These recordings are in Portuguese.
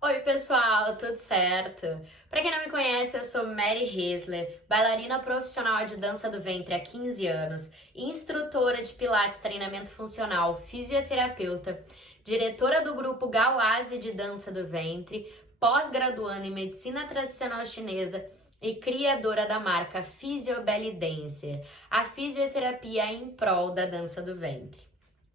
Oi, pessoal, tudo certo? Pra quem não me conhece, eu sou Mary Hesler, bailarina profissional de dança do ventre há 15 anos, instrutora de pilates, treinamento funcional, fisioterapeuta, diretora do grupo Gauase de dança do ventre, pós-graduanda em medicina tradicional chinesa e criadora da marca Physiobelly Dancer, a fisioterapia em prol da dança do ventre.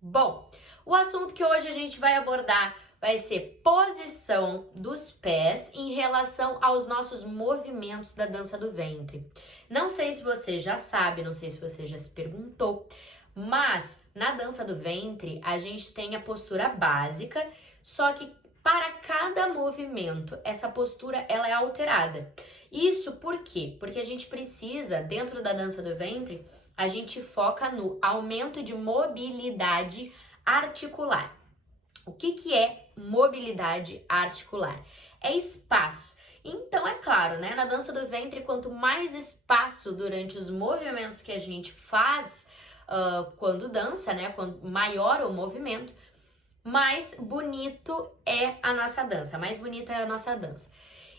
Bom, o assunto que hoje a gente vai abordar vai ser posição dos pés em relação aos nossos movimentos da dança do ventre. Não sei se você já sabe, não sei se você já se perguntou, mas na dança do ventre a gente tem a postura básica, só que para cada movimento essa postura ela é alterada. Isso por quê? Porque a gente precisa, dentro da dança do ventre, a gente foca no aumento de mobilidade articular. O que é mobilidade articular? É espaço. Então, é claro, né? Na dança do ventre, quanto mais espaço durante os movimentos que a gente faz quando dança, né? Quanto maior o movimento, mais bonito é a nossa dança, mais bonita é a nossa dança.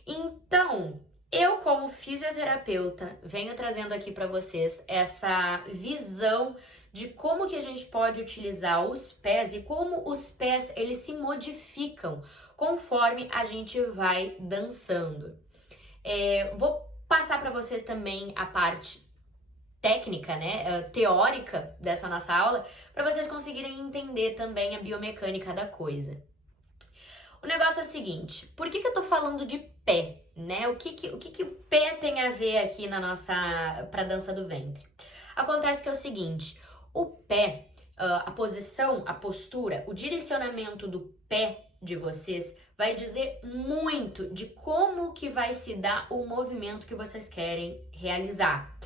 Então, eu como fisioterapeuta venho trazendo aqui para vocês essa visão de como que a gente pode utilizar os pés e como os pés eles se modificam conforme a gente vai dançando. Vou passar para vocês também a parte técnica, né, teórica dessa nossa aula, para vocês conseguirem entender também a biomecânica da coisa. O negócio é o seguinte, por que eu tô falando de pé, né? O que o pé tem a ver aqui pra dança do ventre? Acontece que é o seguinte, o pé, a posição, a postura, o direcionamento do pé de vocês vai dizer muito de como que vai se dar o movimento que vocês querem realizar.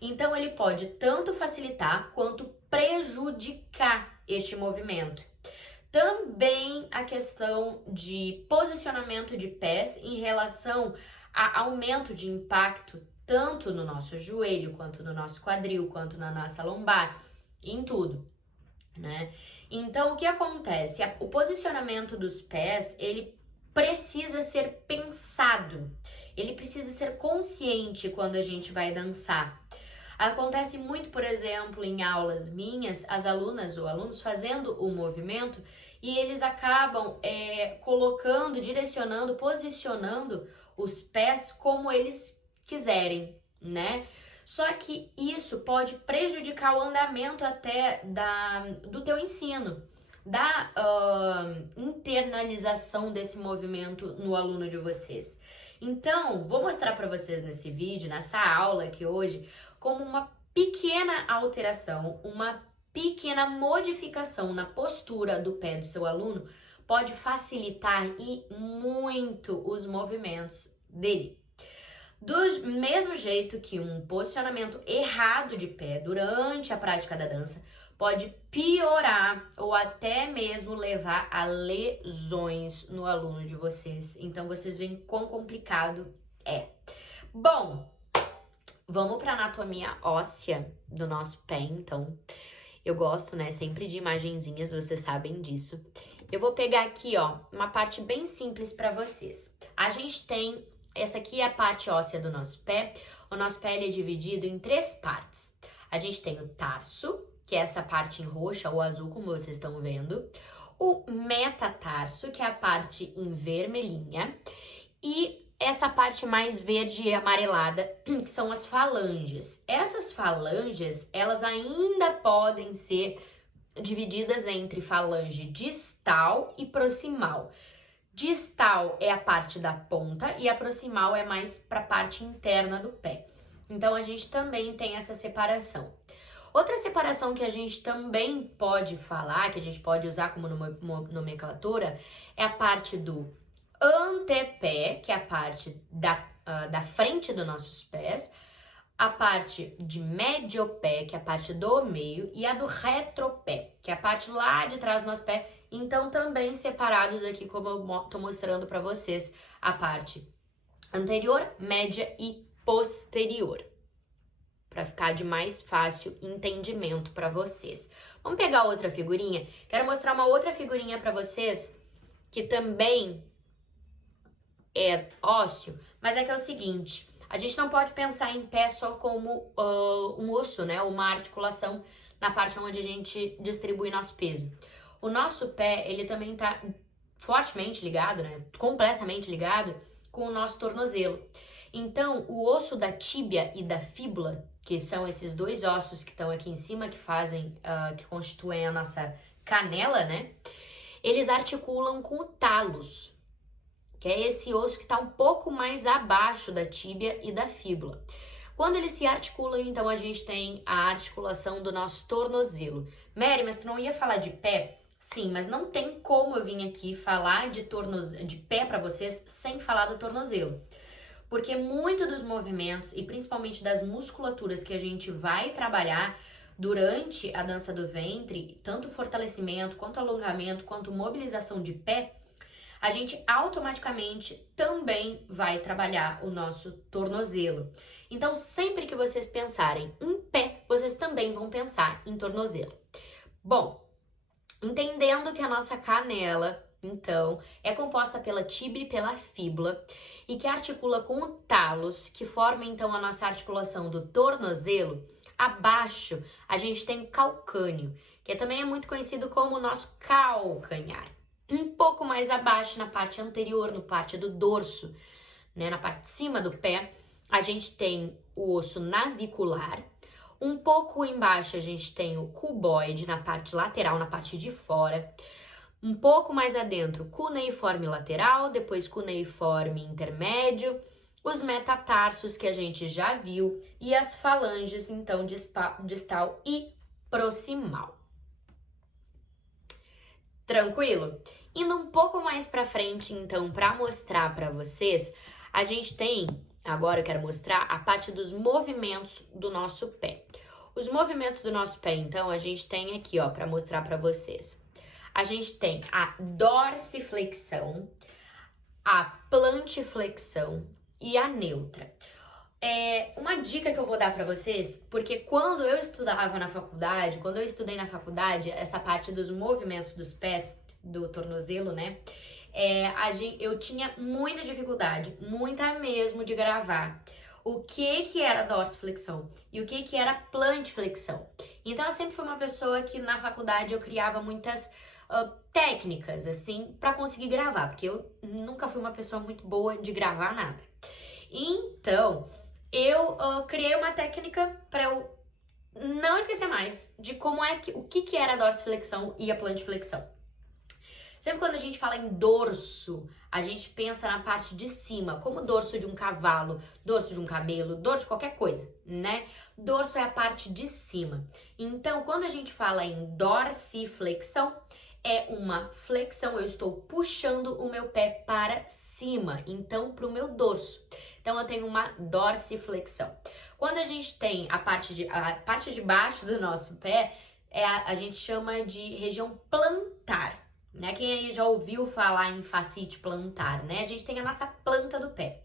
Então, ele pode tanto facilitar quanto prejudicar este movimento. Também a questão de posicionamento de pés em relação a aumento de impacto tanto no nosso joelho, quanto no nosso quadril, quanto na nossa lombar, em tudo, né? Então, o que acontece? O posicionamento dos pés, ele precisa ser pensado, ele precisa ser consciente quando a gente vai dançar. Acontece muito, por exemplo, em aulas minhas, as alunas ou alunos fazendo o movimento e eles acabam colocando, direcionando, posicionando os pés como eles quiserem, né? Só que isso pode prejudicar o andamento até do teu ensino, da internalização desse movimento no aluno de vocês. Então, vou mostrar para vocês nesse vídeo, nessa aula aqui hoje, como uma pequena alteração, uma pequena modificação na postura do pé do seu aluno pode facilitar e muito os movimentos dele. Do mesmo jeito que um posicionamento errado de pé durante a prática da dança pode piorar ou até mesmo levar a lesões no aluno de vocês. Então, vocês veem quão complicado é. Bom, vamos para a anatomia óssea do nosso pé, então. Eu gosto, né, sempre de imagenzinhas, vocês sabem disso. Eu vou pegar aqui, ó, uma parte bem simples para vocês. A gente tem, essa aqui é a parte óssea do nosso pé. O nosso pé ele é dividido em 3 partes. A gente tem o tarso, que é essa parte em roxa ou azul, como vocês estão vendo. O metatarso, que é a parte em vermelhinha. E essa parte mais verde e amarelada, que são as falanges. Essas falanges, elas ainda podem ser divididas entre falange distal e proximal. Distal é a parte da ponta e a proximal é mais para a parte interna do pé. Então, a gente também tem essa separação. Outra separação que a gente também pode falar, que a gente pode usar como nomenclatura, é a parte do antepé, que é a parte da frente dos nossos pés, a parte de mediopé, que é a parte do meio, e a do retropé, que é a parte lá de trás do nosso pé. Então, também separados aqui, como eu tô mostrando para vocês, a parte anterior, média e posterior, para ficar de mais fácil entendimento para vocês. Vamos pegar outra figurinha? Quero mostrar uma outra figurinha para vocês que também é ósseo, mas é que é o seguinte, a gente não pode pensar em pé só como um osso, né? Uma articulação na parte onde a gente distribui nosso peso. O nosso pé, ele também tá fortemente ligado, né? Completamente ligado com o nosso tornozelo. Então, o osso da tíbia e da fíbula, que são esses dois ossos que estão aqui em cima, que constituem a nossa canela, né? Eles articulam com o talos, que é esse osso que está um pouco mais abaixo da tíbia e da fíbula. Quando eles se articulam, então a gente tem a articulação do nosso tornozelo. Mary, mas tu não ia falar de pé? Sim, mas não tem como eu vir aqui falar de pé para vocês sem falar do tornozelo. Porque muito dos movimentos e principalmente das musculaturas que a gente vai trabalhar durante a dança do ventre, tanto fortalecimento, quanto alongamento, quanto mobilização de pé, a gente automaticamente também vai trabalhar o nosso tornozelo. Então, sempre que vocês pensarem em pé, vocês também vão pensar em tornozelo. Bom, entendendo que a nossa canela, então, é composta pela tíbia e pela fíbula e que articula com o talos, que forma então a nossa articulação do tornozelo, abaixo a gente tem o calcâneo, que também é muito conhecido como o nosso calcanhar. Um pouco mais abaixo, na parte anterior, no parte do dorso, né, na parte de cima do pé, a gente tem o osso navicular. Um pouco embaixo a gente tem o cuboide, na parte lateral, na parte de fora. Um pouco mais adentro, cuneiforme lateral, depois cuneiforme intermédio, os metatarsos que a gente já viu e as falanges, então, distal e proximal. Tranquilo? Indo um pouco mais pra frente, então, para mostrar para vocês, a gente tem, agora eu quero mostrar a parte dos movimentos do nosso pé. Os movimentos do nosso pé, então, a gente tem aqui, ó, para mostrar para vocês. A gente tem a dorsiflexão, a plantiflexão e a neutra. Uma dica que eu vou dar pra vocês, porque quando eu estudava na faculdade, quando eu estudei na faculdade, essa parte dos movimentos dos pés, do tornozelo, né? Eu tinha muita dificuldade, muita mesmo, de gravar o que era dorsiflexão e o que era plantiflexão. Então eu sempre fui uma pessoa que na faculdade eu criava muitas técnicas, assim, pra conseguir gravar, porque eu nunca fui uma pessoa muito boa de gravar nada. Então, eu criei uma técnica para eu não esquecer mais de o que era a dorsiflexão e a plantiflexão. Sempre quando a gente fala em dorso, a gente pensa na parte de cima, como o dorso de um cavalo, dorso de um camelo, dorso de qualquer coisa, né? Dorso é a parte de cima. Então, quando a gente fala em dorsiflexão, é uma flexão, eu estou puxando o meu pé para cima, então para o meu dorso. Então eu tenho uma dorsiflexão. Quando a gente tem a parte de baixo do nosso pé, a gente chama de região plantar, né? Quem aí já ouviu falar em fascite plantar, né? A gente tem a nossa planta do pé.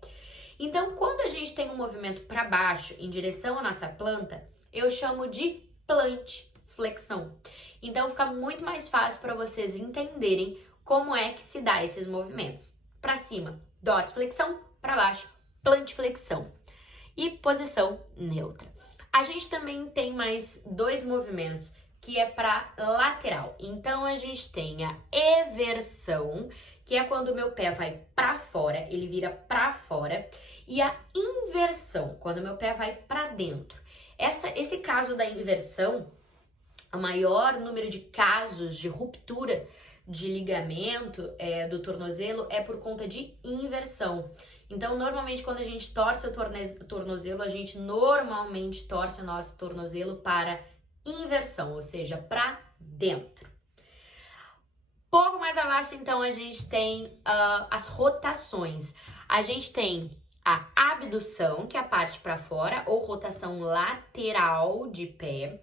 Então, quando a gente tem um movimento para baixo em direção à nossa planta, eu chamo de plantiflexão. Então fica muito mais fácil para vocês entenderem como é que se dá esses movimentos. Para cima, dorsiflexão, para baixo, plantiflexão. E posição neutra. A gente também tem mais dois movimentos que é para lateral. Então a gente tem a eversão, que é quando o meu pé vai para fora, ele vira para fora, e a inversão, quando o meu pé vai para dentro. Esse caso da inversão, o maior número de casos de ruptura de ligamento do tornozelo é por conta de inversão. Então, normalmente, quando a gente torce o tornozelo, a gente normalmente torce o nosso tornozelo para inversão, ou seja, para dentro. Pouco mais abaixo, então, a gente tem as rotações. A gente tem a abdução, que é a parte para fora, ou rotação lateral de pé,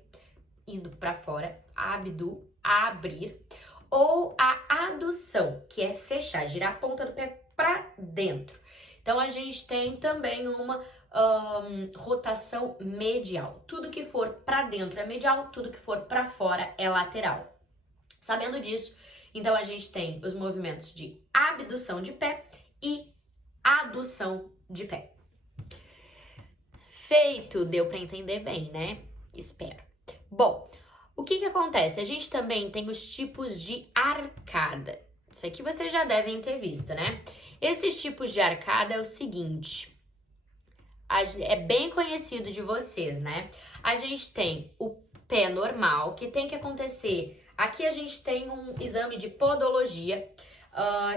indo para fora, abrir, ou a adução, que é fechar, girar a ponta do pé para dentro. Então, a gente tem também uma rotação medial. Tudo que for para dentro é medial, tudo que for para fora é lateral. Sabendo disso, então a gente tem os movimentos de abdução de pé e adução de pé. Feito, deu para entender bem, né? Espero. Bom, o que acontece? A gente também tem os tipos de arcada. Isso aqui vocês já devem ter visto, né? Esses tipos de arcada é o seguinte, é bem conhecido de vocês, né? A gente tem o pé normal, que tem que acontecer. Aqui a gente tem um exame de podologia,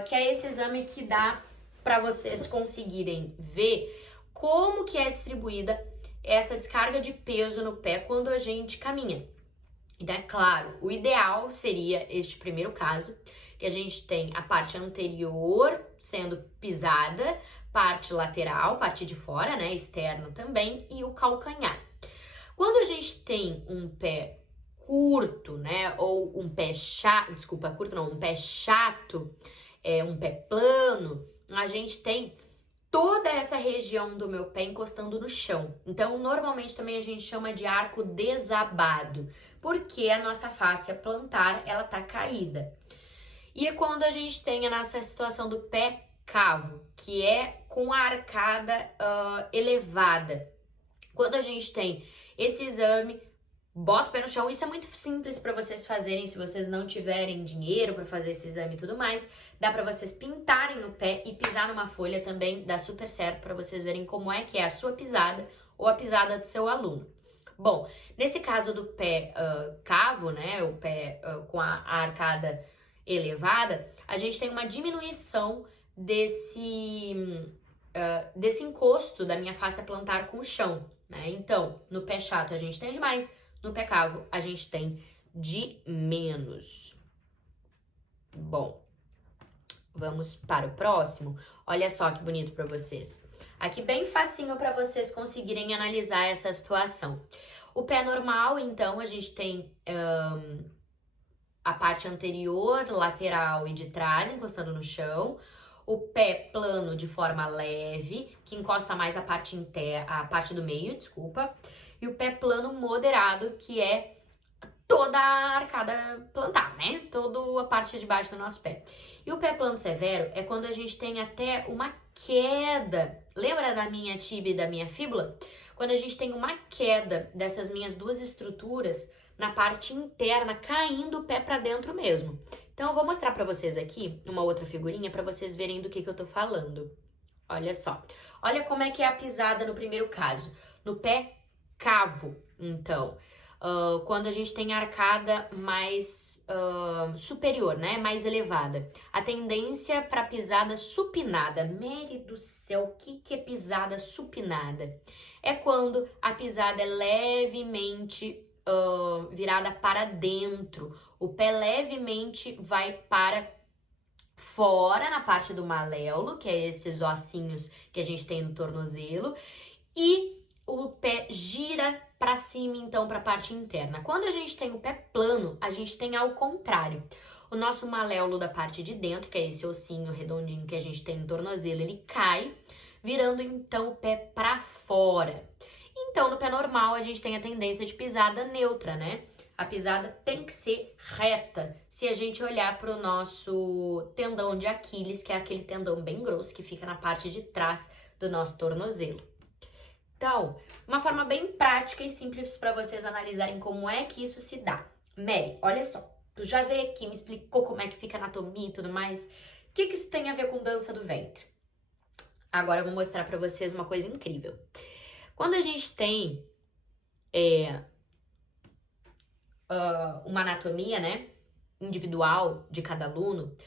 que é esse exame que dá para vocês conseguirem ver como que é distribuída essa descarga de peso no pé quando a gente caminha. Então, é claro, o ideal seria este primeiro caso, que a gente tem a parte anterior sendo pisada, parte lateral, parte de fora, né, externo também, e o calcanhar. Quando a gente tem um pé curto, né, ou um pé chato, desculpa, curto não, um pé chato, um pé plano, a gente tem toda essa região do meu pé encostando no chão. Então, normalmente também a gente chama de arco desabado, porque a nossa fáscia plantar, ela tá caída. E é quando a gente tem a nossa situação do pé cavo, que é com a arcada elevada. Quando a gente tem esse exame, bota o pé no chão. Isso é muito simples para vocês fazerem se vocês não tiverem dinheiro para fazer esse exame e tudo mais. Dá para vocês pintarem o pé e pisar numa folha também, dá super certo para vocês verem como é que é a sua pisada ou a pisada do seu aluno. Bom, nesse caso do pé cavo, né, o pé com a arcada elevada, a gente tem uma diminuição desse encosto da minha fáscia plantar com o chão, né? Então, no pé chato a gente tem de mais, no pé cavo a gente tem de menos. Bom, vamos para o próximo. Olha só que bonito para vocês. Aqui bem facinho para vocês conseguirem analisar essa situação. O pé normal, então, a gente tem a parte anterior, lateral e de trás encostando no chão. O pé plano de forma leve, que encosta mais a parte do meio, desculpa. E o pé plano moderado, que é toda a arcada plantar, né? Toda a parte de baixo do nosso pé. E o pé plano severo é quando a gente tem até uma queda. Lembra da minha tíbia e da minha fíbula? Quando a gente tem uma queda dessas minhas duas estruturas na parte interna, caindo o pé para dentro mesmo. Então, eu vou mostrar para vocês aqui uma outra figurinha para vocês verem do que eu tô falando. Olha só. Olha como é que é a pisada no primeiro caso. No pé cavo, então. Quando a gente tem a arcada mais superior, né? Mais elevada. A tendência para pisada supinada. Mary do céu, o que é pisada supinada? É quando a pisada é levemente virada para dentro. O pé levemente vai para fora na parte do maléolo, que é esses ossinhos que a gente tem no tornozelo, e o pé gira para cima, então, para a parte interna. Quando a gente tem o pé plano, a gente tem ao contrário. O nosso maléolo da parte de dentro, que é esse ossinho redondinho que a gente tem no tornozelo, ele cai, virando, então, o pé para fora. Então, no pé normal, a gente tem a tendência de pisada neutra, né? A pisada tem que ser reta. Se a gente olhar para o nosso tendão de Aquiles, que é aquele tendão bem grosso que fica na parte de trás do nosso tornozelo. Então, uma forma bem prática e simples para vocês analisarem como é que isso se dá. Mary, olha só, tu já veio aqui, me explicou como é que fica a anatomia e tudo mais. O que isso tem a ver com dança do ventre? Agora eu vou mostrar para vocês uma coisa incrível. Quando a gente tem uma anatomia, né, individual de cada aluno,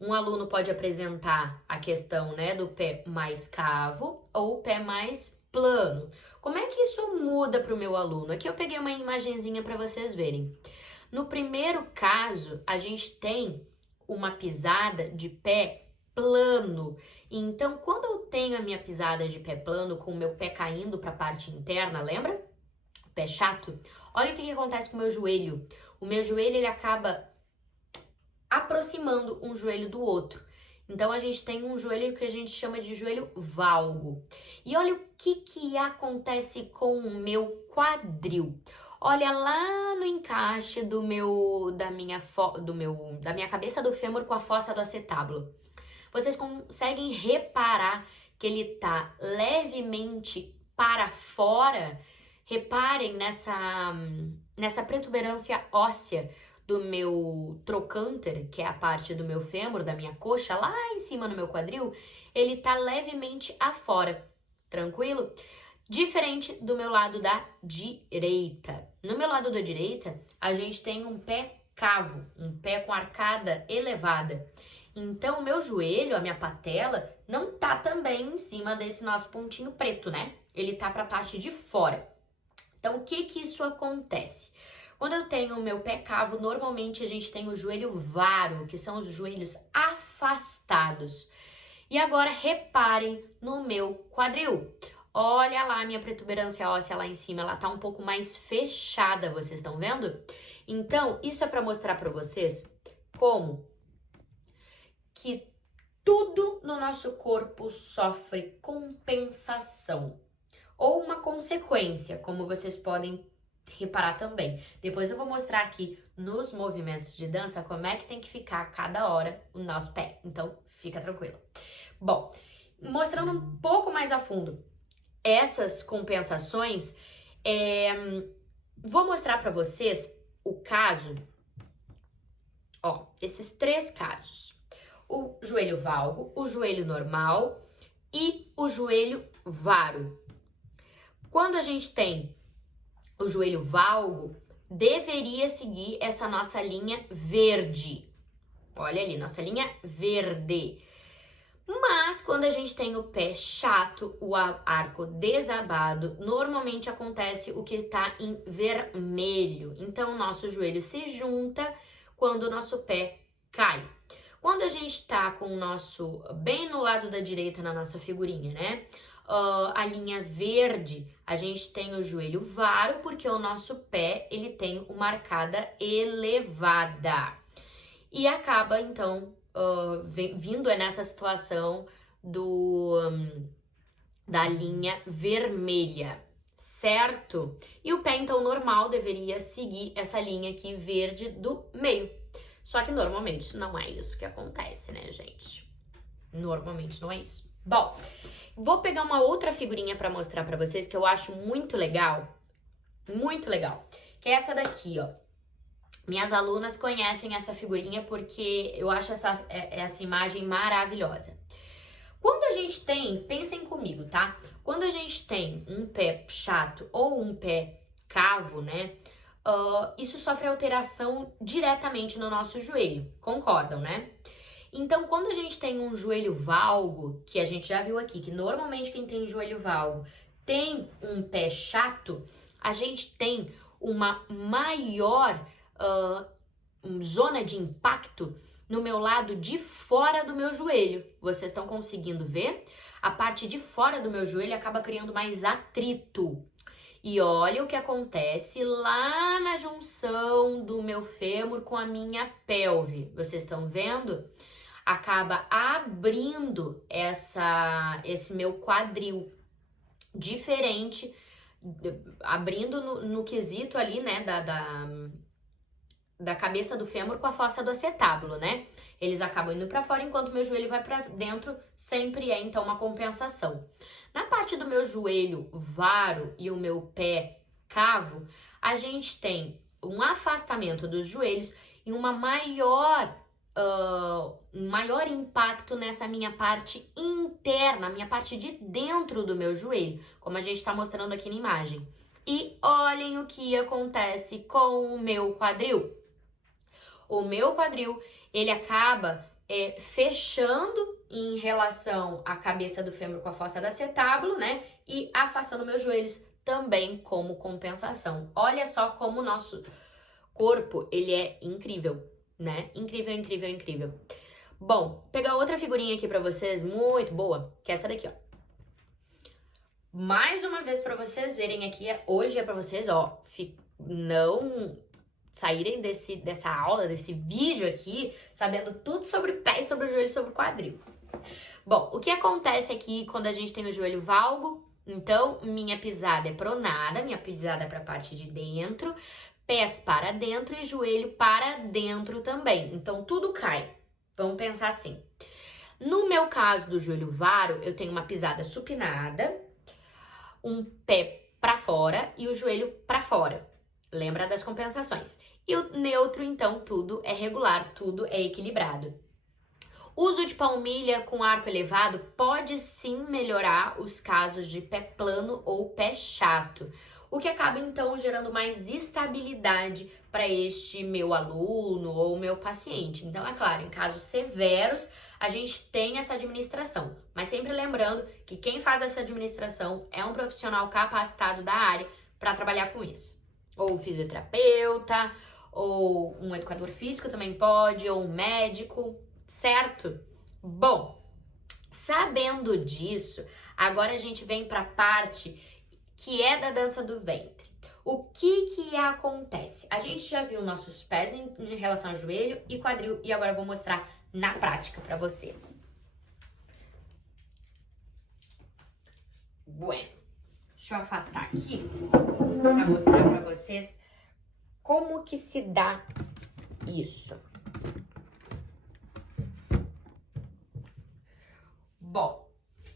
um aluno pode apresentar a questão, né, do pé mais cavo ou o pé mais plano. Como é que isso muda para o meu aluno? Aqui eu peguei uma imagenzinha para vocês verem. No primeiro caso, a gente tem uma pisada de pé plano. Então, quando eu tenho a minha pisada de pé plano, com o meu pé caindo para a parte interna, lembra? Pé chato. Olha o que acontece com o meu joelho. O meu joelho, ele acaba aproximando um joelho do outro. Então, a gente tem um joelho que a gente chama de joelho valgo. E olha o que acontece com o meu quadril. Olha lá no encaixe da minha cabeça do fêmur com a fossa do acetábulo. Vocês conseguem reparar que ele tá levemente para fora, reparem nessa protuberância óssea do meu trocânter, que é a parte do meu fêmur, da minha coxa, lá em cima no meu quadril, ele tá levemente afora, tranquilo? Diferente do meu lado da direita. No meu lado da direita, a gente tem um pé cavo, um pé com arcada elevada. Então, o meu joelho, a minha patela, não tá também em cima desse nosso pontinho preto, né? Ele tá para a parte de fora. Então, o que isso acontece? Quando eu tenho o meu pé cavo, normalmente a gente tem o joelho varo, que são os joelhos afastados. E agora, reparem no meu quadril. Olha lá a minha protuberância óssea lá em cima, ela tá um pouco mais fechada, vocês estão vendo? Então, isso é para mostrar para vocês como que tudo no nosso corpo sofre compensação ou uma consequência, como vocês podem reparar também. Depois eu vou mostrar aqui nos movimentos de dança como é que tem que ficar a cada hora o nosso pé. Então, fica tranquilo. Bom, mostrando um pouco mais a fundo essas compensações, vou mostrar para vocês o caso, esses 3 casos. O joelho valgo, o joelho normal e o joelho varo. Quando a gente tem o joelho valgo, deveria seguir essa nossa linha verde. Olha ali, nossa linha verde. Mas quando a gente tem o pé chato, o arco desabado, normalmente acontece o que está em vermelho. Então, o nosso joelho se junta quando o nosso pé cai. Quando a gente está com o nosso, bem no lado da direita na nossa figurinha, né? A linha verde, a gente tem o joelho varo, porque o nosso pé, ele tem uma arcada elevada. E acaba, então, vindo nessa situação da linha vermelha, certo? E o pé, então, normal deveria seguir essa linha aqui verde do meio. Só que normalmente não é isso que acontece, né, gente? Normalmente não é isso. Bom, vou pegar uma outra figurinha para mostrar para vocês que eu acho muito legal, que é essa daqui, ó. Minhas alunas conhecem essa figurinha porque eu acho essa imagem maravilhosa. Quando a gente tem, pensem comigo, tá? Quando a gente tem um pé chato ou um pé cavo, né? Isso sofre alteração diretamente no nosso joelho, concordam, né? Então, quando a gente tem um joelho valgo, que a gente já viu aqui, que normalmente quem tem joelho valgo tem um pé chato, a gente tem uma maior zona de impacto no meu lado de fora do meu joelho. Vocês estão conseguindo ver? A parte de fora do meu joelho acaba criando mais atrito. E olha o que acontece lá na junção do meu fêmur com a minha pelve. Vocês estão vendo? Acaba abrindo esse meu quadril. Diferente, abrindo no quesito ali, né, da cabeça do fêmur com a fossa do acetábulo, né? Eles acabam indo para fora enquanto meu joelho vai para dentro, sempre é então uma compensação. Na parte do meu joelho varo e o meu pé cavo, a gente tem um afastamento dos joelhos e um maior impacto nessa minha parte interna, minha parte de dentro do meu joelho, como a gente está mostrando aqui na imagem. E olhem o que acontece com o meu quadril. O meu quadril, ele acaba fechando em relação à cabeça do fêmur com a fossa do acetábulo, né? E afastando meus joelhos também como compensação. Olha só como o nosso corpo, ele é incrível, né? Incrível, incrível, incrível. Bom, pegar outra figurinha aqui pra vocês, muito boa, que é essa daqui, ó. Mais uma vez pra vocês verem aqui, hoje é pra vocês, ó, não saírem dessa aula, desse vídeo aqui, sabendo tudo sobre pé, sobre o joelho, sobre o quadril. Bom, o que acontece aqui quando a gente tem o joelho valgo? Então, minha pisada é pronada, minha pisada é para a parte de dentro, pés para dentro e joelho para dentro também. Então, tudo cai. Vamos pensar assim. No meu caso do joelho varo, eu tenho uma pisada supinada, um pé para fora e o joelho para fora. Lembra das compensações. E o neutro, então, tudo é regular, tudo é equilibrado. Uso de palmilha com arco elevado pode sim melhorar os casos de pé plano ou pé chato, o que acaba então gerando mais estabilidade para este meu aluno ou meu paciente. Então, é claro, em casos severos, a gente tem essa administração, mas sempre lembrando que quem faz essa administração é um profissional capacitado da área para trabalhar com isso. Ou um fisioterapeuta, ou um educador físico também pode, ou um médico, certo? Bom, sabendo disso, agora a gente vem para a parte que é da dança do ventre. O que acontece? A gente já viu nossos pés em relação ao joelho e quadril e agora eu vou mostrar na prática para vocês. Bueno, deixa eu afastar aqui para mostrar para vocês como que se dá isso. Bom,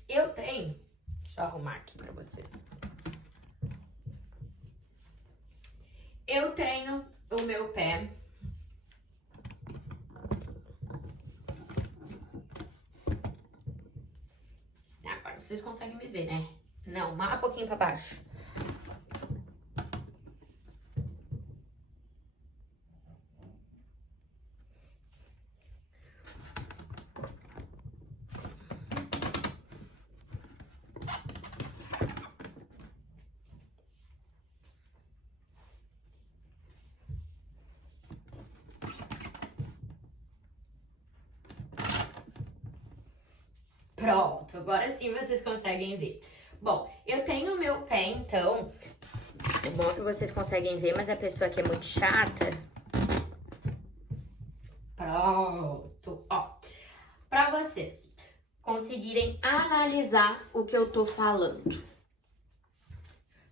eu tenho, deixa eu arrumar aqui para vocês. Eu tenho o meu pé agora vocês conseguem me ver, né? Não, mais um pouquinho para baixo. Pronto, agora sim vocês conseguem ver. Bom, eu tenho o meu pé, então, é bom que vocês conseguem ver, mas a pessoa aqui é muito chata. Pronto, ó, pra vocês conseguirem analisar o que eu tô falando.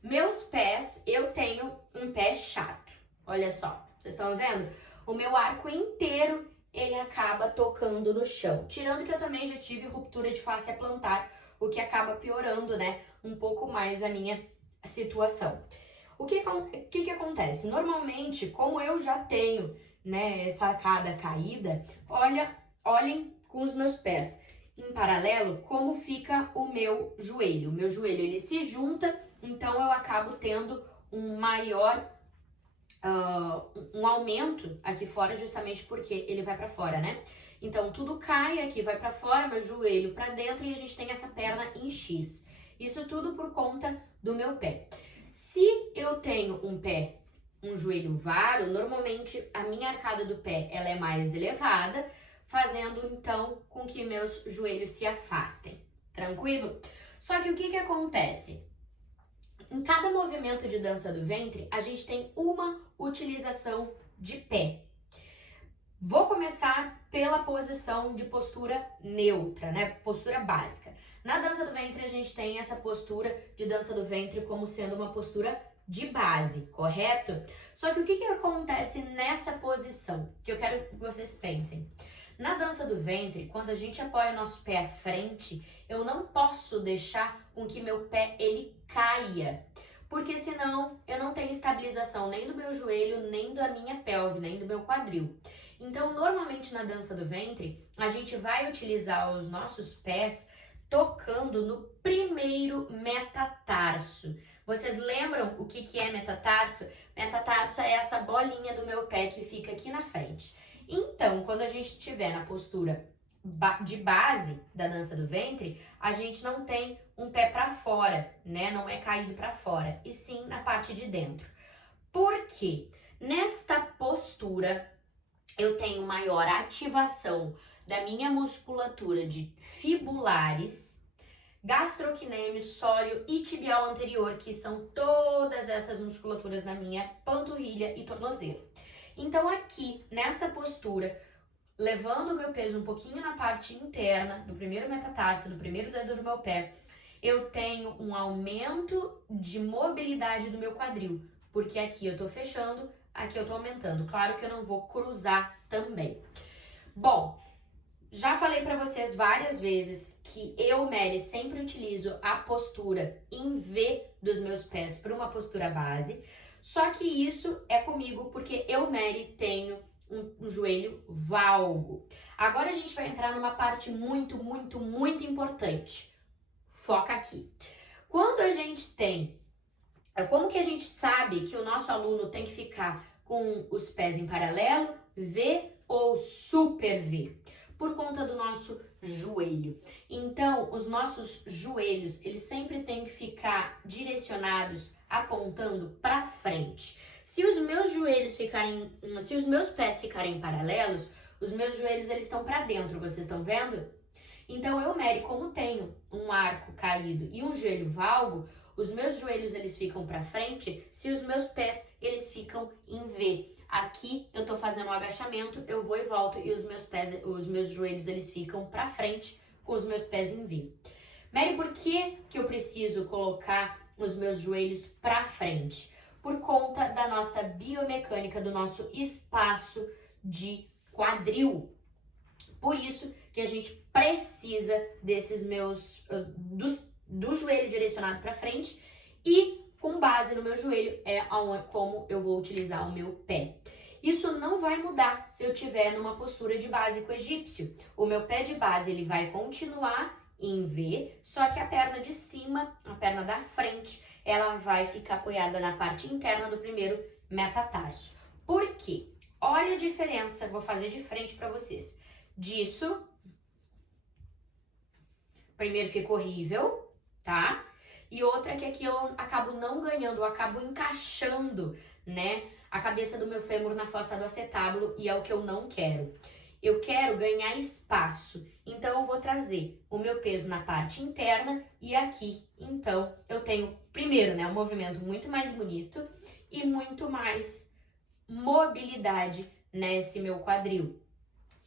Meus pés, eu tenho um pé chato, olha só, vocês estão vendo? O meu arco inteiro ele acaba tocando no chão. Tirando que eu também já tive ruptura de fáscia plantar, o que acaba piorando, né, um pouco mais a minha situação. O que acontece? Normalmente, como eu já tenho, né, essa arcada caída, olhem com os meus pés em paralelo como fica o meu joelho. O meu joelho, ele se junta, então eu acabo tendo um maior um aumento aqui fora justamente porque ele vai para fora, né? Então tudo cai aqui, vai para fora, meu joelho para dentro e a gente tem essa perna em X. Isso tudo por conta do meu pé. Se eu tenho um joelho varo, normalmente a minha arcada do pé ela é mais elevada, fazendo então com que meus joelhos se afastem. Tranquilo? Só que o que acontece? Em cada movimento de dança do ventre, a gente tem uma utilização de pé. Vou começar pela posição de postura neutra, né? Postura básica. Na dança do ventre, a gente tem essa postura de dança do ventre como sendo uma postura de base, correto? Só que o que acontece nessa posição? Que eu quero que vocês pensem. Na dança do ventre, quando a gente apoia o nosso pé à frente, eu não posso deixar com que meu pé ele caia, porque senão eu não tenho estabilização nem do meu joelho, nem da minha pelve, nem do meu quadril. Então, normalmente na dança do ventre, a gente vai utilizar os nossos pés tocando no primeiro metatarso. Vocês lembram o que é metatarso? Metatarso é essa bolinha do meu pé que fica aqui na frente. Então, quando a gente estiver na postura de base da dança do ventre, a gente não tem um pé para fora, né? Não é caído para fora, e sim na parte de dentro. Por quê? Nesta postura, eu tenho maior ativação da minha musculatura de fibulares, gastrocnêmio, sóleo e tibial anterior, que são todas essas musculaturas na minha panturrilha e tornozelo. Então aqui, nessa postura, levando o meu peso um pouquinho na parte interna do primeiro metatarso, do primeiro dedo do meu pé, eu tenho um aumento de mobilidade do meu quadril, porque aqui eu tô fechando, aqui eu tô aumentando. Claro que eu não vou cruzar também. Bom, Já falei para vocês várias vezes que eu, Mary, sempre utilizo a postura em V dos meus pés para uma postura base, só que isso é comigo porque eu, Mary, tenho um joelho valgo. Agora a gente vai entrar numa parte muito importante. Foca aqui. Quando a gente tem, como que a gente sabe que o nosso aluno tem que ficar com os pés em paralelo, V ou super V? Por conta do nosso joelho. Então, os nossos joelhos, eles sempre têm que ficar direcionados, apontando para frente. Se os meus joelhos ficarem, se os meus pés ficarem paralelos, os meus joelhos eles estão para dentro, vocês estão vendo? Então, eu, Mary, como tenho um arco caído e um joelho valgo, os meus joelhos eles ficam para frente, se os meus pés eles ficam em V. Aqui eu tô fazendo um agachamento, eu vou e volto e os meus joelhos eles ficam para frente com os meus pés em V. Mary, por que eu preciso colocar os meus joelhos para frente? Por conta da nossa biomecânica, do nosso espaço de quadril. Por isso que a gente precisa desses do joelho direcionado para frente e com base no meu joelho é como eu vou utilizar o meu pé. Isso não vai mudar se eu estiver numa postura de básico egípcio. O meu pé de base ele vai continuar em V, só que a perna de cima, a perna da frente, ela vai ficar apoiada na parte interna do primeiro metatarso. Por quê? Olha a diferença, vou fazer de frente para vocês. Disso, primeiro fica horrível, tá? E outra que aqui eu acabo não ganhando, eu acabo encaixando, né, a cabeça do meu fêmur na fossa do acetábulo e é o que eu não quero. Eu quero ganhar espaço, então eu vou trazer o meu peso na parte interna e aqui, então, eu tenho, primeiro, né, um movimento muito mais bonito e muito mais mobilidade nesse meu quadril.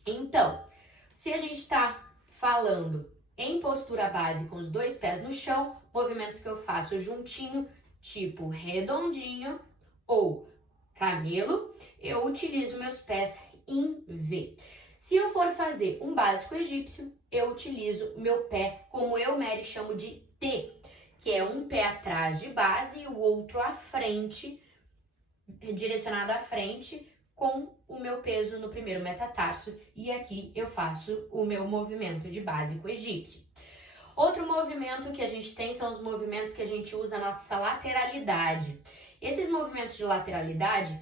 Então, se a gente tá falando em postura base com os dois pés no chão, movimentos que eu faço juntinho, tipo redondinho ou camelo, eu utilizo meus pés em V. Se eu for fazer um básico egípcio, eu utilizo meu pé, como eu, Mary, chamo de T, que é um pé atrás de base e o outro à frente, direcionado à frente, com o meu peso no primeiro metatarso, e aqui eu faço o meu movimento de básico egípcio. Outro movimento que a gente tem são os movimentos que a gente usa na nossa lateralidade. Esses movimentos de lateralidade,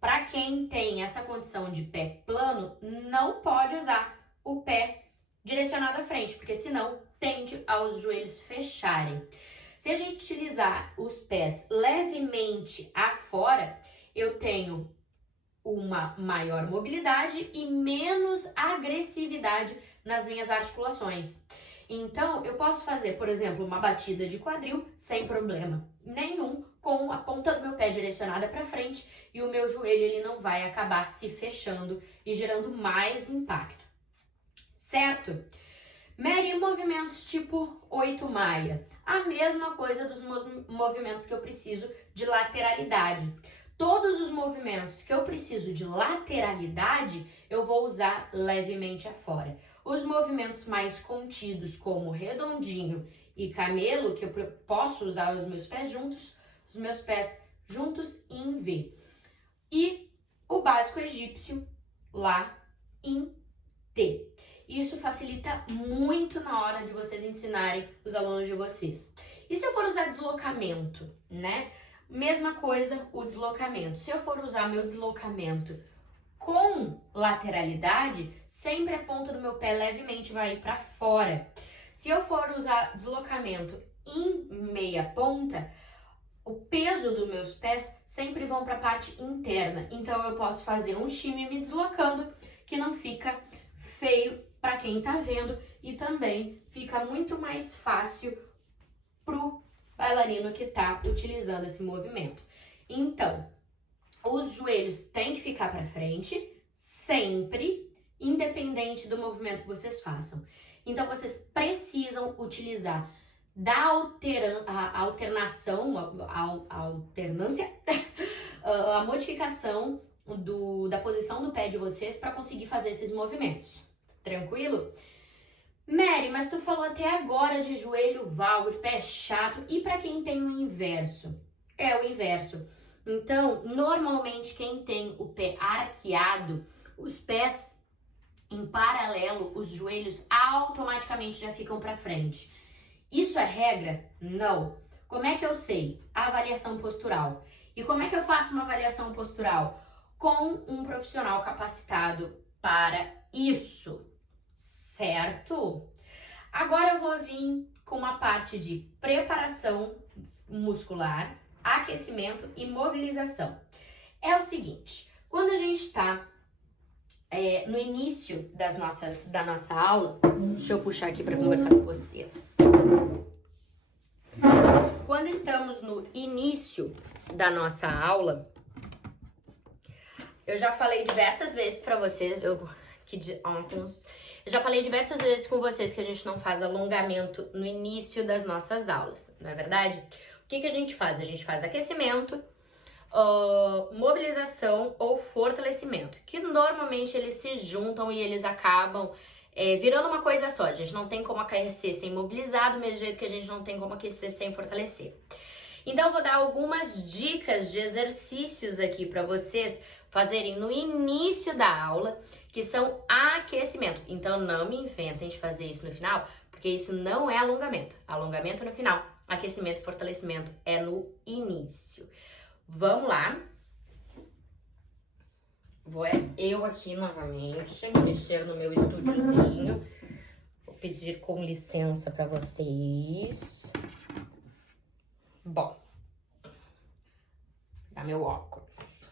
para quem tem essa condição de pé plano, não pode usar o pé direcionado à frente, porque senão tende aos joelhos fecharem. Se a gente utilizar os pés levemente afora, eu tenho uma maior mobilidade e menos agressividade nas minhas articulações. Então, eu posso fazer, por exemplo, uma batida de quadril sem problema nenhum, com a ponta do meu pé direcionada para frente e o meu joelho ele não vai acabar se fechando e gerando mais impacto. Certo? Mary, movimentos tipo 8 maia. A mesma coisa dos movimentos que eu preciso de lateralidade. Todos os movimentos que eu preciso de lateralidade, eu vou usar levemente afora. Os movimentos mais contidos, como redondinho e camelo, que eu posso usar os meus pés juntos em V. E o básico egípcio lá em T. Isso facilita muito na hora de vocês ensinarem os alunos de vocês. E se eu for usar deslocamento, né? Mesma coisa o deslocamento. Se eu for usar meu deslocamento com lateralidade, sempre a ponta do meu pé levemente vai ir para fora. Se eu for usar deslocamento em meia ponta, o peso dos meus pés sempre vão para a parte interna. Então eu posso fazer um shimmy me deslocando, que não fica feio para quem tá vendo e também fica muito mais fácil pro bailarino que tá utilizando esse movimento. Então, os joelhos têm que ficar para frente, sempre, independente do movimento que vocês façam. Então, vocês precisam utilizar a alternância, a modificação da posição do pé de vocês para conseguir fazer esses movimentos. Tranquilo? Mary, mas tu falou até agora de joelho valgo, de pé chato. E para quem tem o inverso? É o inverso. Então, normalmente quem tem o pé arqueado, os pés em paralelo, os joelhos automaticamente já ficam para frente. Isso é regra? Não. Como é que eu sei? Avaliação postural. E como é que eu faço uma avaliação postural? Com um profissional capacitado para isso, certo? Agora eu vou vir com uma parte de preparação muscular, aquecimento e mobilização. É o seguinte, quando a gente está no início da nossa aula, deixa eu puxar aqui para conversar com vocês. Quando estamos no início da nossa aula, eu já falei diversas vezes para vocês, eu já falei diversas vezes com vocês que a gente não faz alongamento no início das nossas aulas, não é verdade? O que a gente faz? A gente faz aquecimento, mobilização ou fortalecimento, que normalmente eles se juntam e eles acabam virando uma coisa só. A gente não tem como aquecer sem mobilizar, do mesmo jeito que a gente não tem como aquecer sem fortalecer. Então eu vou dar algumas dicas de exercícios aqui para vocês fazerem no início da aula, que são aquecimento. Então não me inventem de fazer isso no final, porque isso não é alongamento. Alongamento no final, aquecimento e fortalecimento é no início. Vamos lá. Vou eu aqui novamente mexer no meu estúdiozinho. Vou pedir com licença para vocês. Bom, dá meu óculos.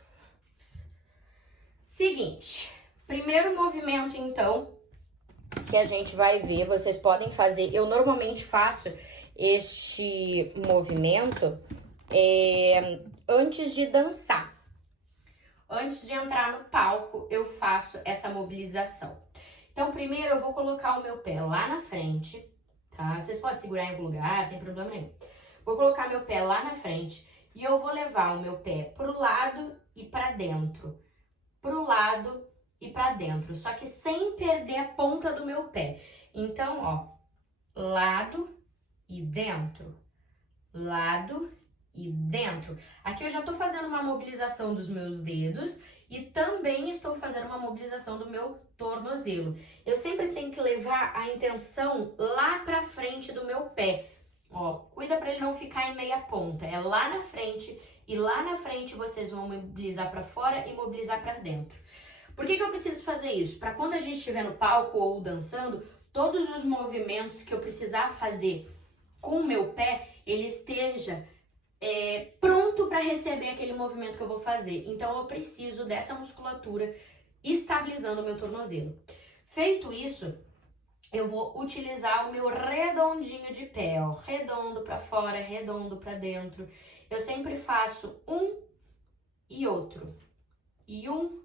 Seguinte, primeiro movimento então que a gente vai ver, vocês podem fazer. Eu normalmente faço este movimento antes de dançar. Antes de entrar no palco, eu faço essa mobilização. Então, primeiro eu vou colocar o meu pé lá na frente, tá? Vocês podem segurar em algum lugar, sem problema nenhum. Vou colocar meu pé lá na frente e eu vou levar o meu pé pro lado e pra dentro. Pro lado e pra dentro, só que sem perder a ponta do meu pé. Então, ó, lado e dentro, lado e dentro. Aqui eu já tô fazendo uma mobilização dos meus dedos e também estou fazendo uma mobilização do meu tornozelo. Eu sempre tenho que levar a intenção lá pra frente do meu pé. Ó, cuida para ele não ficar em meia ponta. É lá na frente e lá na frente vocês vão mobilizar para fora e mobilizar para dentro. Por que eu preciso fazer isso? Para quando a gente estiver no palco ou dançando, todos os movimentos que eu precisar fazer com o meu pé, ele esteja pronto para receber aquele movimento que eu vou fazer. Então eu preciso dessa musculatura estabilizando o meu tornozelo. Feito isso, eu vou utilizar o meu redondinho de pé, ó, redondo para fora, redondo para dentro. Eu sempre faço um e outro, e um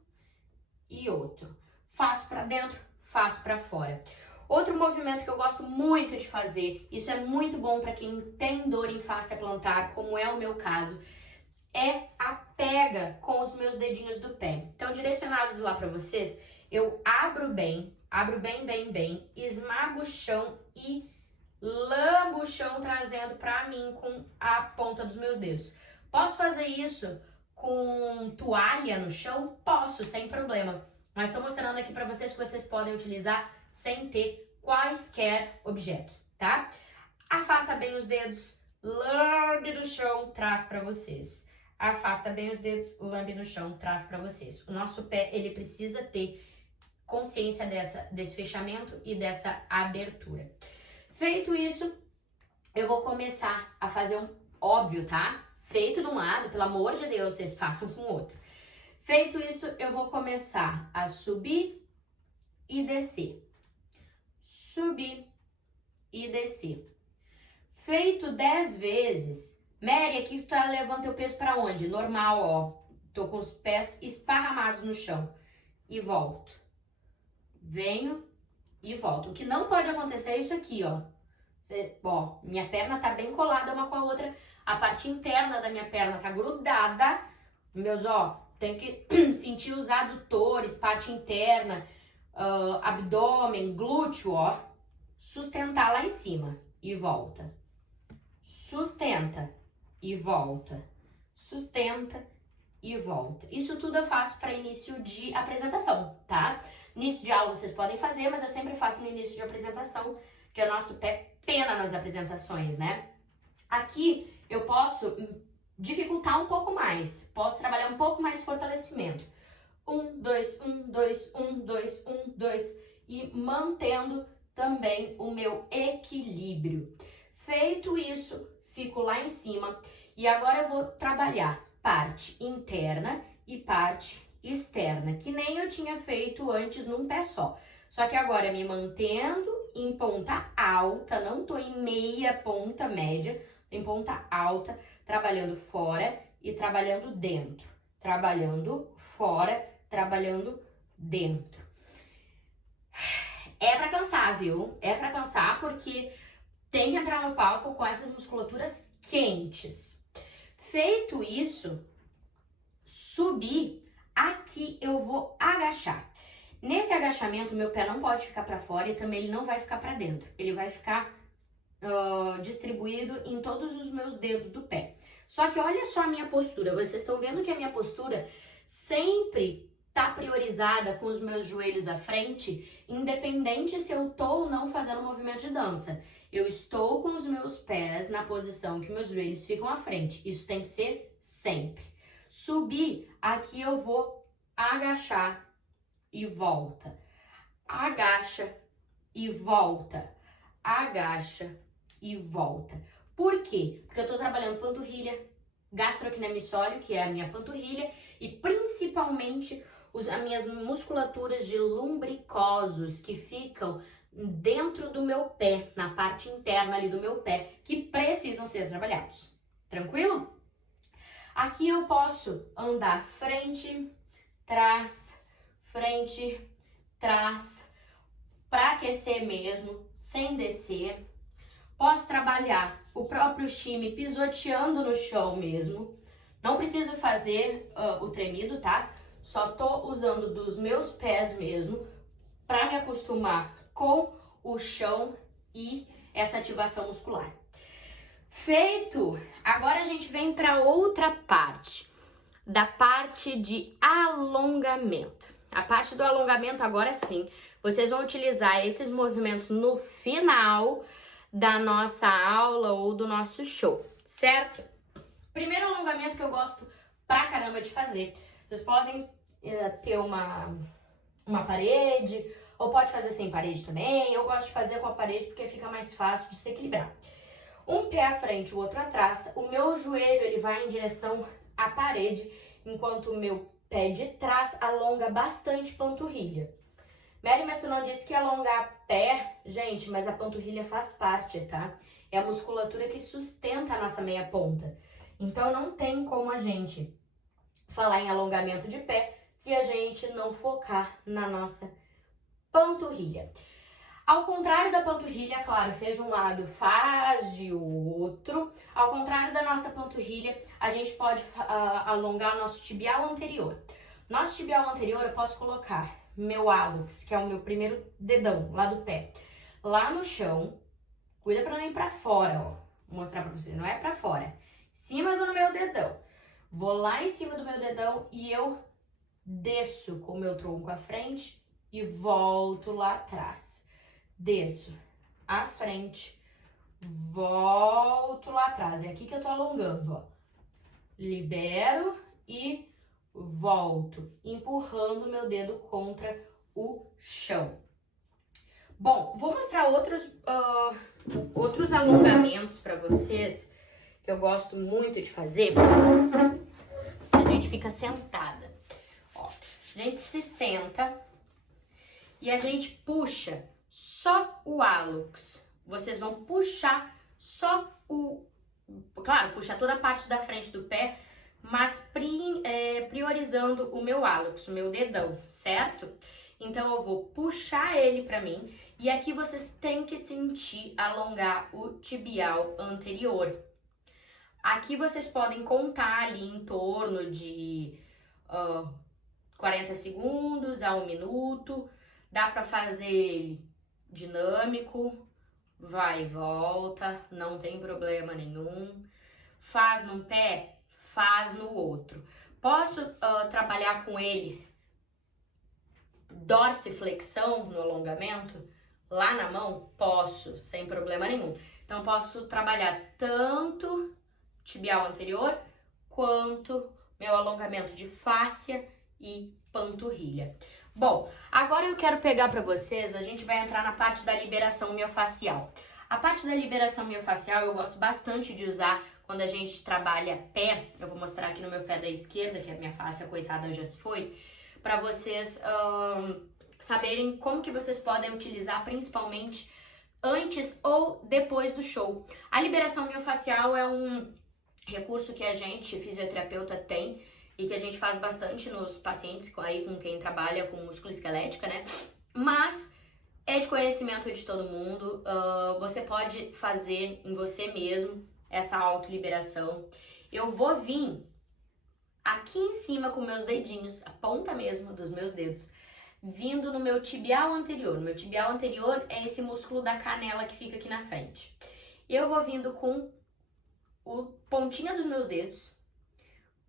e outro. Faço para dentro, faço para fora. Outro movimento que eu gosto muito de fazer, isso é muito bom para quem tem dor em face plantar, como é o meu caso, é a pega com os meus dedinhos do pé. Então, direcionados lá para vocês, eu abro bem, bem, esmago o chão e lambo o chão, trazendo para mim com a ponta dos meus dedos. Posso fazer isso com toalha no chão? Posso, sem problema. Mas estou mostrando aqui para vocês que vocês podem utilizar sem ter quaisquer objeto, tá? Afasta bem os dedos, lambe no chão, traz para vocês. Afasta bem os dedos, lambe no chão, traz para vocês. O nosso pé, ele precisa ter consciência desse fechamento e dessa abertura. Feito isso, eu vou começar a fazer óbvio, tá? Feito de um lado, pelo amor de Deus, vocês façam com o outro. Feito isso, eu vou começar a subir e descer. Subir e descer. Feito 10 vezes. Mary, aqui tu tá levando teu peso para onde? Normal, ó. Tô com os pés esparramados no chão. E volto. Venho e volto. O que não pode acontecer é isso aqui, ó. Minha perna tá bem colada uma com a outra. A parte interna da minha perna tá grudada. Meus, tem que sentir os adutores, parte interna. abdômen, glúteo, ó, sustentar lá em cima e volta. Sustenta e volta. Sustenta e volta. Isso tudo eu faço para início de apresentação, tá? Início de aula vocês podem fazer, mas eu sempre faço no início de apresentação, que é o nosso pé pena nas apresentações, né? Aqui eu posso dificultar um pouco mais, posso trabalhar um pouco mais fortalecimento. 1, 2, 1, 2, 1, 2, 1, 2 e mantendo também o meu equilíbrio. Feito isso, fico lá em cima e agora eu vou trabalhar parte interna e parte externa, que nem eu tinha feito antes num pé só. Só que agora me mantendo em ponta alta, não tô em meia ponta média, em ponta alta, trabalhando fora e trabalhando dentro. Trabalhando fora, trabalhando dentro. É pra cansar, viu? É pra cansar porque tem que entrar no palco com essas musculaturas quentes. Feito isso, subir, aqui eu vou agachar. Nesse agachamento, meu pé não pode ficar para fora e também ele não vai ficar para dentro. Ele vai ficar distribuído em todos os meus dedos do pé. Só que olha só a minha postura. Vocês estão vendo que a minha postura sempre tá priorizada com os meus joelhos à frente, independente se eu tô ou não fazendo um movimento de dança. Eu estou com os meus pés na posição que meus joelhos ficam à frente. Isso tem que ser sempre. Subir, aqui eu vou agachar e volta. Agacha e volta. Agacha e volta. Por quê? Porque eu tô trabalhando panturrilha, gastrocnemissóleo, que é a minha panturrilha, e principalmente as minhas musculaturas de lumbricosos que ficam dentro do meu pé, na parte interna ali do meu pé, que precisam ser trabalhados. Tranquilo? Aqui eu posso andar frente, trás, para aquecer mesmo, sem descer. Posso trabalhar o próprio shimmy pisoteando no chão mesmo. Não preciso fazer o tremido, tá? Só tô usando dos meus pés mesmo para me acostumar com o chão e essa ativação muscular. Feito, agora a gente vem para outra parte, da parte de alongamento. A parte do alongamento agora sim, vocês vão utilizar esses movimentos no final da nossa aula ou do nosso show, certo? Primeiro alongamento que eu gosto pra caramba de fazer. Vocês podem ter uma parede, ou pode fazer sem parede também. Eu gosto de fazer com a parede porque fica mais fácil de se equilibrar. Um pé à frente, o outro atrás. O meu joelho ele vai em direção à parede, enquanto o meu pé de trás alonga bastante panturrilha. Mary, mas tu não disse que alongar pé? Gente, mas a panturrilha faz parte, tá? É a musculatura que sustenta a nossa meia ponta. Então não tem como a gente falar em alongamento de pé se a gente não focar na nossa panturrilha. Ao contrário da panturrilha, claro, fez de um lado, faz de outro. Ao contrário da nossa panturrilha, a gente pode alongar o nosso tibial anterior. Nosso tibial anterior eu posso colocar meu hálux, que é o meu primeiro dedão lá do pé, lá no chão. Cuida para não ir para fora, ó. Vou mostrar para vocês, não é para fora. Em cima do meu dedão. Vou lá em cima do meu dedão e eu desço com o meu tronco à frente e volto lá atrás. Desço à frente, volto lá atrás. É aqui que eu tô alongando, ó. Libero e volto, empurrando meu dedo contra o chão. Bom, vou mostrar outros alongamentos para vocês que eu gosto muito de fazer. A gente fica sentada. Ó, a gente se senta e a gente puxa só o hálux. Vocês vão puxar só claro, puxar toda a parte da frente do pé, mas priorizando o meu hálux, o meu dedão, certo? Então eu vou puxar ele pra mim e aqui vocês têm que sentir alongar o tibial anterior. Aqui vocês podem contar ali em torno de 40 segundos a 1 minuto. Dá pra fazer ele dinâmico, vai e volta, não tem problema nenhum. Faz num pé, faz no outro. Posso trabalhar com ele dorsiflexão no alongamento? Lá na mão? Posso, sem problema nenhum. Então, posso trabalhar tanto tibial anterior, quanto meu alongamento de fáscia e panturrilha. Bom, agora eu quero pegar para vocês, a gente vai entrar na parte da liberação miofascial. A parte da liberação miofascial eu gosto bastante de usar quando a gente trabalha pé. Eu vou mostrar aqui no meu pé da esquerda, que a minha fáscia, coitada, já se foi, para vocês saberem como que vocês podem utilizar, principalmente antes ou depois do show. A liberação miofascial é um recurso que a gente, fisioterapeuta, tem e que a gente faz bastante nos pacientes aí com quem trabalha com músculo esquelética, né? Mas é de conhecimento de todo mundo. Você pode fazer em você mesmo essa autoliberação. Eu vou vir aqui em cima com meus dedinhos, a ponta mesmo dos meus dedos, vindo no meu tibial anterior. O meu tibial anterior é esse músculo da canela que fica aqui na frente. Eu vou vindo com o pontinha dos meus dedos,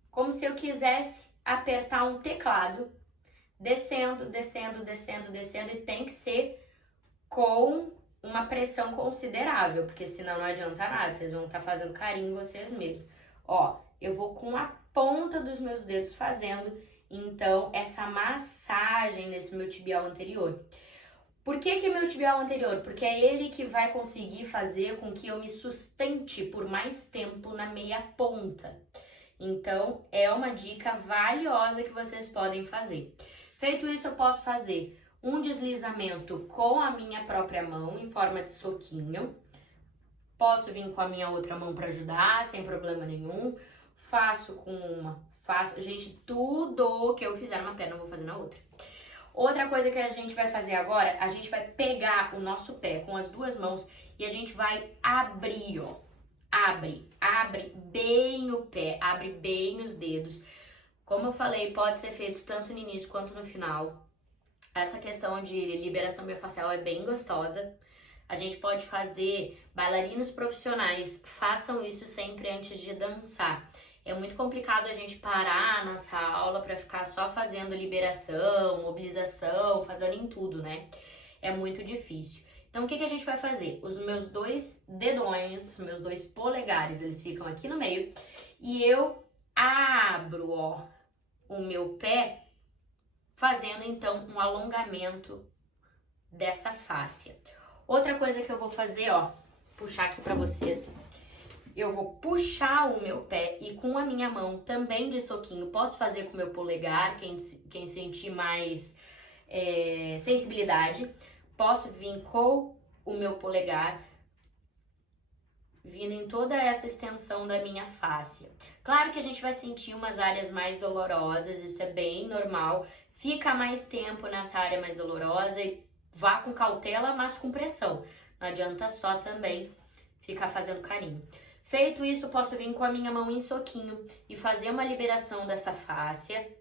como se eu quisesse apertar um teclado, descendo, descendo, descendo, descendo, e tem que ser com uma pressão considerável, porque senão não adianta nada, vocês vão estar fazendo carinho em vocês mesmos. Ó, eu vou com a ponta dos meus dedos fazendo, então, essa massagem nesse meu tibial anterior. Por que que é meu tibial anterior? Porque é ele que vai conseguir fazer com que eu me sustente por mais tempo na meia ponta. Então, é uma dica valiosa que vocês podem fazer. Feito isso, eu posso fazer um deslizamento com a minha própria mão, em forma de soquinho. Posso vir com a minha outra mão para ajudar, sem problema nenhum. Faço com uma, gente, tudo que eu fizer numa perna eu vou fazer na outra. Outra coisa que a gente vai fazer agora, a gente vai pegar o nosso pé com as duas mãos e a gente vai abrir, ó. Abre bem o pé, abre bem os dedos. Como eu falei, pode ser feito tanto no início quanto no final. Essa questão de liberação miofascial é bem gostosa. A gente pode fazer, bailarinos profissionais, façam isso sempre antes de dançar. É muito complicado a gente parar nossa aula para ficar só fazendo liberação, mobilização, fazendo em tudo, né? É muito difícil. Então, o que que a gente vai fazer? Os meus dois dedões, meus dois polegares, eles ficam aqui no meio. E eu abro, ó, o meu pé, fazendo, então, um alongamento dessa fáscia. Outra coisa que eu vou fazer, ó, puxar aqui pra vocês. Eu vou puxar o meu pé e com a minha mão também de soquinho. Posso fazer com o meu polegar, quem sentir mais sensibilidade. Posso vir com o meu polegar, vindo em toda essa extensão da minha fáscia. Claro que a gente vai sentir umas áreas mais dolorosas, isso é bem normal. Fica mais tempo nessa área mais dolorosa e vá com cautela, mas com pressão. Não adianta só também ficar fazendo carinho. Feito isso, posso vir com a minha mão em soquinho e fazer uma liberação dessa fáscia.